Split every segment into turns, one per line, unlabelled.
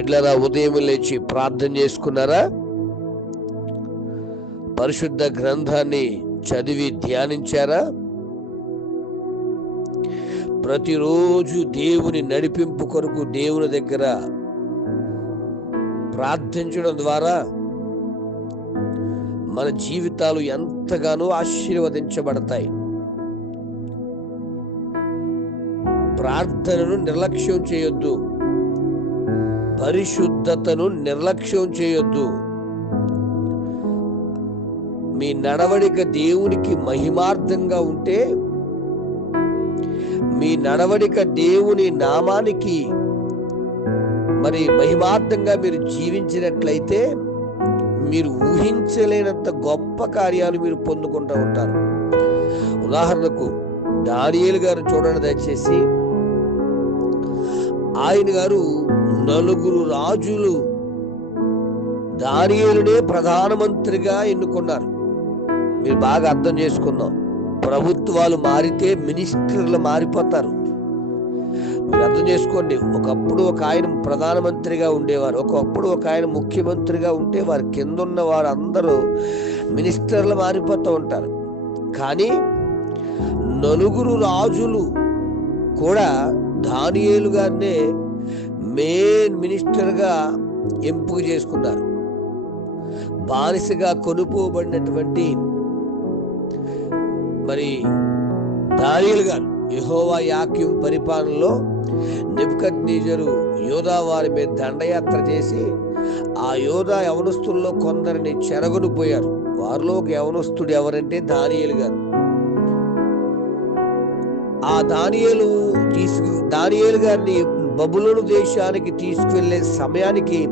బిడ్లరా ఉదయం లేచి ప్రార్థన చేసుకున్నారా? పరిశుద్ధ గ్రంథాన్ని చదివి ధ్యానించారా? ప్రతిరోజు దేవుని నడిపింపు కొరకు దేవుని దగ్గర ప్రార్థించడం ద్వారా మన జీవితాలు ఎంతగానో ఆశీర్వదించబడతాయి. ప్రార్థనను నిర్లక్ష్యం చేయొద్దు. పరిశుద్ధతను నిర్లక్ష్యం చేయొద్దు. మీ నడవడిక దేవునికి మహిమార్థంగా ఉంటే మీ నడవడిక దేవుని నామానికి మరి మహిమార్థంగా మీరు జీవించినట్లయితే మీరు ఊహించలేనంత గొప్ప కార్యాలు మీరు పొందుకుంటూ ఉంటారు. ఉదాహరణకు దానియేలు గారు చూడండి దయచేసి. ఆయన గారు నలుగురు రాజులు. దానియేలునే ప్రధానమంత్రిగా ఎన్నుకున్నారు. మీరు బాగా అర్థం చేసుకుందాం. ప్రభుత్వాలు మారితే మినిస్టర్లు మారిపోతారు. మీరు అర్థం చేసుకోండి. ఒకప్పుడు ఒక ఆయన ప్రధానమంత్రిగా ఉండేవారు. ఒకప్పుడు ఒక ఆయన ముఖ్యమంత్రిగా ఉంటే వారి కింద ఉన్న వారు అందరూ మినిస్టర్లు మారిపోతూ ఉంటారు. కానీ నలుగురు రాజులు కూడా దానియేలు గారినే మెయిన్ మినిస్టర్గా ఎంపిక చేసుకున్నారు. బానిసగా కొనుపోబడినటువంటి మరి దానియలు గారు యహోవా యాక్యం పరిపాలనలో నెబుకద్నీజరు యోధా వారి మీద దండయాత్ర చేసి ఆ యోధా యవనస్తుల్లో కొందరిని చెరగొనిపోయారు. వారిలో ఒక యవనస్తుడు ఎవరంటే దానియలు గారు. ఆ దానియలు తీసుకు దానియలు గారిని బబులోను దేశానికి తీసుకువెళ్ళే సమయానికి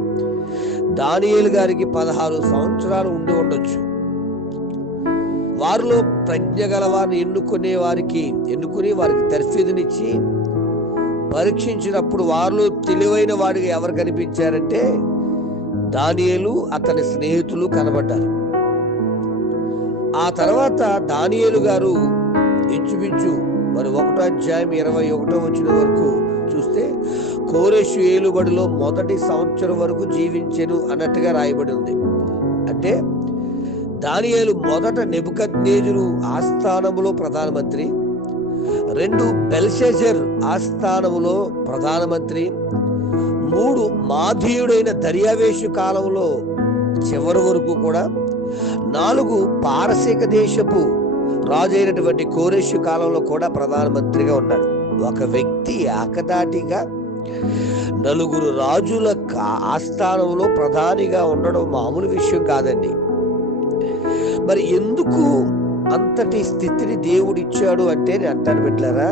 దానియలు గారికి పదహారు సంవత్సరాలు ఉండి ఉండొచ్చు. వారిలో ప్రజ్ఞ గల వారిని ఎన్నుకునే వారికి ఎన్నుకుని వారికి తర్ఫీదునిచ్చి పరీక్షించినప్పుడు వారిలో తెలివైన వాడిగా ఎవరు కనిపించారంటే దానియలు అతని స్నేహితులు కనబడ్డారు. ఆ తర్వాత దానియలు గారు ఇంచుమించు మరి ఒకటో అధ్యాయం ఇరవై ఒకటో వచ్చిన వరకు చూస్తే కోరేషు ఏలుబడిలో మొదటి సంవత్సరం వరకు జీవించెను అన్నట్టుగా రాయబడి ఉంది. అంటే దానియేలు మొదట నెబుకద్నేజురు ఆస్థానములో ప్రధానమంత్రి రెండు బెల్షెజర్ ఆస్థానములో ప్రధానమంత్రి మూడు మాధీయుడైన దర్యావేషు కాలంలో చివరి వరకు కూడా నాలుగు పారసీక దేశపు రాజైనటువంటి కోరేషు కాలంలో కూడా ప్రధానమంత్రిగా ఉన్నాడు. ఒక వ్యక్తి ఆకదాటిగా నలుగురు రాజుల ఆస్థానంలో ప్రధానిగా ఉండడం మామూలు విషయం కాదండి. మరి ఎందుకు అంతటి స్థితిని దేవుడు ఇచ్చాడు అంటే నేను అంటాను బిడ్డలారా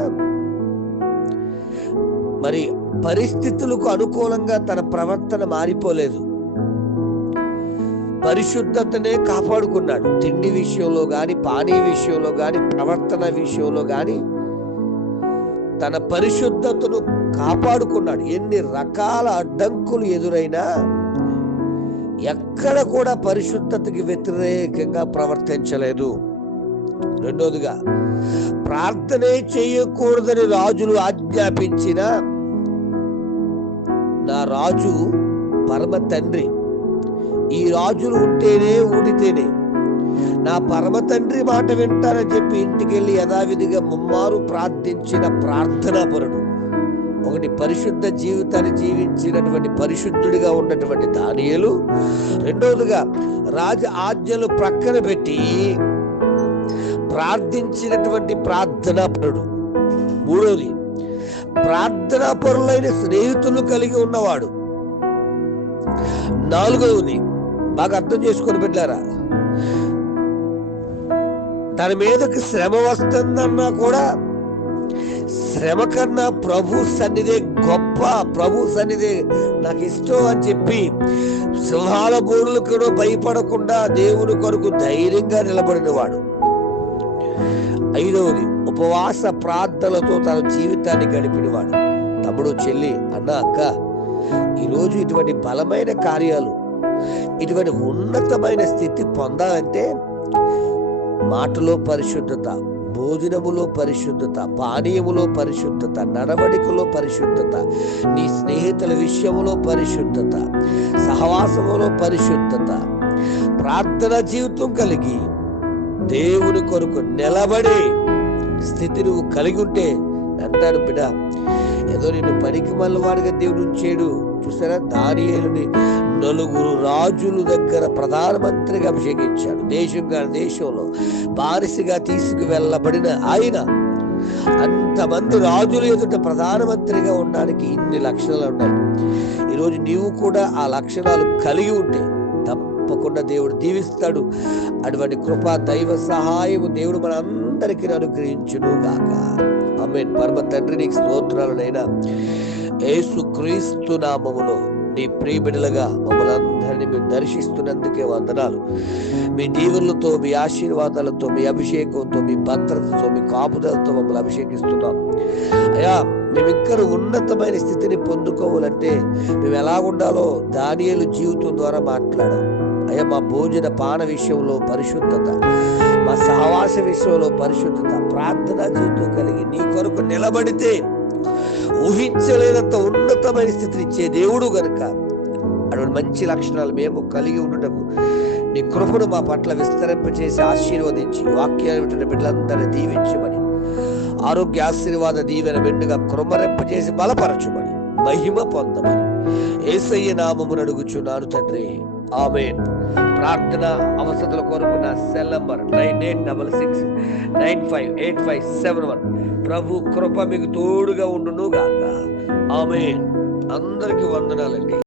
మరి పరిస్థితులకు అనుకూలంగా తన ప్రవర్తన మారిపోలేదు. పరిశుద్ధతనే కాపాడుకున్నాడు. తిండి విషయంలో కానీ పానీ విషయంలో కానీ ప్రవర్తన విషయంలో కానీ తన పరిశుద్ధతను కాపాడుకున్నాడు. ఎన్ని రకాల అడ్డంకులు ఎదురైనా ఎక్కడ కూడా పరిశుద్ధతకి వ్యతిరేకంగా ప్రవర్తించలేదు. రెండోదిగా ప్రార్థనే చేయకూడదని రాజులు ఆజ్ఞాపించిన నా రాజు పరమ తండ్రి. ఈ రాజులు ఉంటేనే ఊడితేనే. నా పరమ తండ్రి మాట వింటానని చెప్పి ఇంటికి వెళ్ళి యథావిధిగా ముమ్మారు ప్రార్థించిన ప్రార్థనాపరుడు ఒకటి పరిశుద్ధ జీవితాన్ని జీవించినటువంటి పరిశుద్ధుడిగా ఉన్నటువంటి దానియలు. రెండవదిగా రాజ ఆజ్ఞలు ప్రక్కన పెట్టి ప్రార్థించినటువంటి ప్రార్థనాపరుడు మూడవది ప్రార్థనాపరులైన స్నేహితులు కలిగి ఉన్నవాడు. నాలుగవది బాగా అర్థం చేసుకొని పెట్టారా? తన మీదకి శ్రమ వస్తుందన్నా కూడా శ్రమ కన్నా ప్రభు సన్నిధే గొప్ప ప్రభు సన్నిధే నాకు ఇష్టం అని చెప్పి సింహాల బోరులకు భయపడకుండా దేవుని కొరకు ధైర్యంగా నిలబడినవాడు. ఐదవది ఉపవాస ప్రార్థనలతో తన జీవితాన్ని గడిపినవాడు. తమ్ముడు చెల్లి అన్న అక్క ఈరోజు ఇటువంటి బలమైన కార్యాలు ఇటువంటి ఉన్నతమైన స్థితి పొందాలంటే మాటలో పరిశుద్ధత భోజనములో పరిశుద్ధత పానీయములో పరిశుద్ధత నడవడికలో పరిశుద్ధత నీ స్నేహితుల విషయములో పరిశుద్ధత సహవాసములో పరిశుద్ధత ప్రార్థన జీవితం కలిగి దేవుని కొరకు నిలబడి స్థితి నువ్వు కలిగి ఉంటే అంటాడు బిడ ఏదో నేను పనికి మల్లవాడిగా దేవుడు ఉంచాడు. చూసారా? దానియలుని నలుగురు రాజుల దగ్గర ప్రధానమంత్రిగా అభిషేకించాడు. దేశంగా దేశంలో బారిసిగా తీసుకువెళ్ళబడిన ఆయన అంతమంది రాజుల ఎదుట ప్రధానమంత్రిగా ఉండడానికి ఇన్ని లక్షణాలు ఉన్నాయి. ఈరోజు నీవు కూడా ఆ లక్షణాలు కలిగి ఉంటే తప్పకుండా దేవుడు దీవిస్తాడు. అటువంటి కృపా దైవ సహాయము దేవుడు మన అందరికీ అనుగ్రహించును గాక ఆమె పరమ తండ్రి నీకు స్తోత్రాలనైనా యేసు క్రీస్తు నామములో నీ ప్రియబిడలుగా మమ్మల్ని అందరినీ మీరు దర్శిస్తున్నందుకే వందనాలు. మీ దీవులతో మీ ఆశీర్వాదాలతో మీ అభిషేకంతో మీ భద్రతతో మీ కాపుదలతో మమ్మల్ని అభిషేకిస్తున్నాం. అయ్యా మేమిక్కరు ఉన్నతమైన స్థితిని పొందుకోవాలంటే మేము ఎలా ఉండాలో దానియలు జీవితం ద్వారా మాట్లాడాం. అయ్యా మా భోజన పాన విషయంలో పరిశుద్ధత మా సహవాస విషయంలో పరిశుద్ధత ప్రార్థన జీవితం కలిగి నీ కొరకు నిలబడితే ఊహించలేనంత ఉన్నతమైన స్థితిని ఇచ్చే దేవుడు గనుక అటువంటి మంచి లక్షణాలు మేము కలిగి ఉండటము నీ కృపను మా పట్ల విస్తరింపచేసి ఆశీర్వదించి వాక్యాలు వింటున్న బిడ్డలందరినీ దీవించమని ఆరోగ్య ఆశీర్వాద దీవెన మెండుగా కృమరింపచేసి బలపరచుమని మహిమ పొందమని ఏసయ్య నామమును అడుగుచున్నాను తండ్రి. ఆమె ప్రార్థన అవసరాల కొరకు నా cell number nine eight double six nine five eight five seven one. ప్రభు కృప మీకు తోడుగా ఉండును గాక. ఆమె అందరికి వందనాలండి.